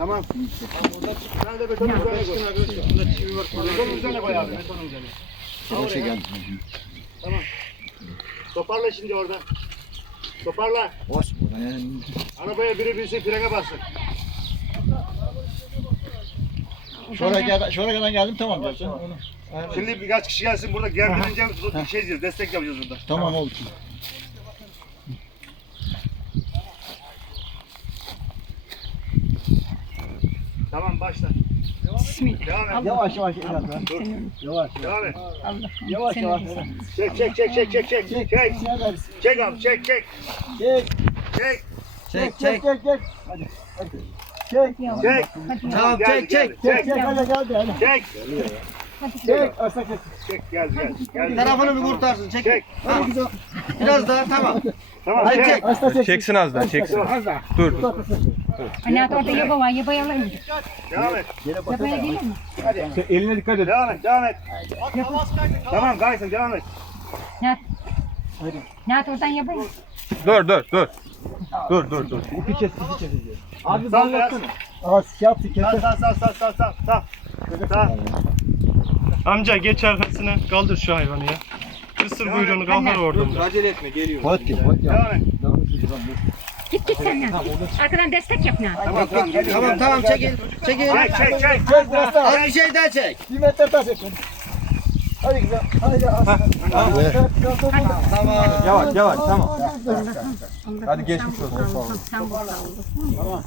Tamam. Sen de betonun üzerine koy. Betonun üzerine koy abi. Betonun üzerine. Al oraya. Tamam. Toparla şimdi orada. Toparla. Arabaya biri binsin frene bassın. Şuraya gel, şuraya kadar geldim tamam diyorsun. Şimdi birkaç kişi gelsin burada gerdirince şey diyeceğiz. Destek yapacağız burada. Tamam oldu. Tamam başla. Bismillah. Devam et. Yavaş yavaş ilerle. Dur. Yavaş. Devam et. Allah Yavaş yavaş. Çek çek çek çek çek çek. Çek. Çek, çek abi çek çek. Çek. Çek. Çek çek çek çek. Hadi. Hadi. Çek. Çek. Tamam Geldi, çek çek. geldi. Çek çek hadi geldi hadi. Çek. Çek. Asla çek. Çek gel gel. gel. Tarafını bir kurtarsın. Çek. Çek. Ha, Biraz daha tamam. Tamam Hadi çek. çek. Asla çek. Çeksin az daha çeksin. Dur. Anne orada yaba var. Yabaya alayım. Devam et. Yabaya gelir mi? Eline dikkat et. Devam et. Devam et. Tamam Gaysel devam et. Ne? Ne oradan yapayım? Dur dur dur. Dur dur dur. İpi kes, ipi keseceğiz. Abi biraz. Az yaptı Sal kes. sal sal sal sal sal. Sal. Sal. Amca geç arkasına kaldır şu hayvanı ya. Kısır kuyruğunu kaldır oradan. da. Acele etme geliyor. Hot ya. Devam et. Git git sen ya. Arkadan destek yap ne? Tamam tamam. Tamam tamam çekil. Çekil. Çek çek çek. Az bir şey daha çek. Bir metre daha çek. Hadi güzel. Hadi aslan. Tamam. Yavaş yavaş tamam. Hadi geçmiş olsun. Sen bu sağ ol.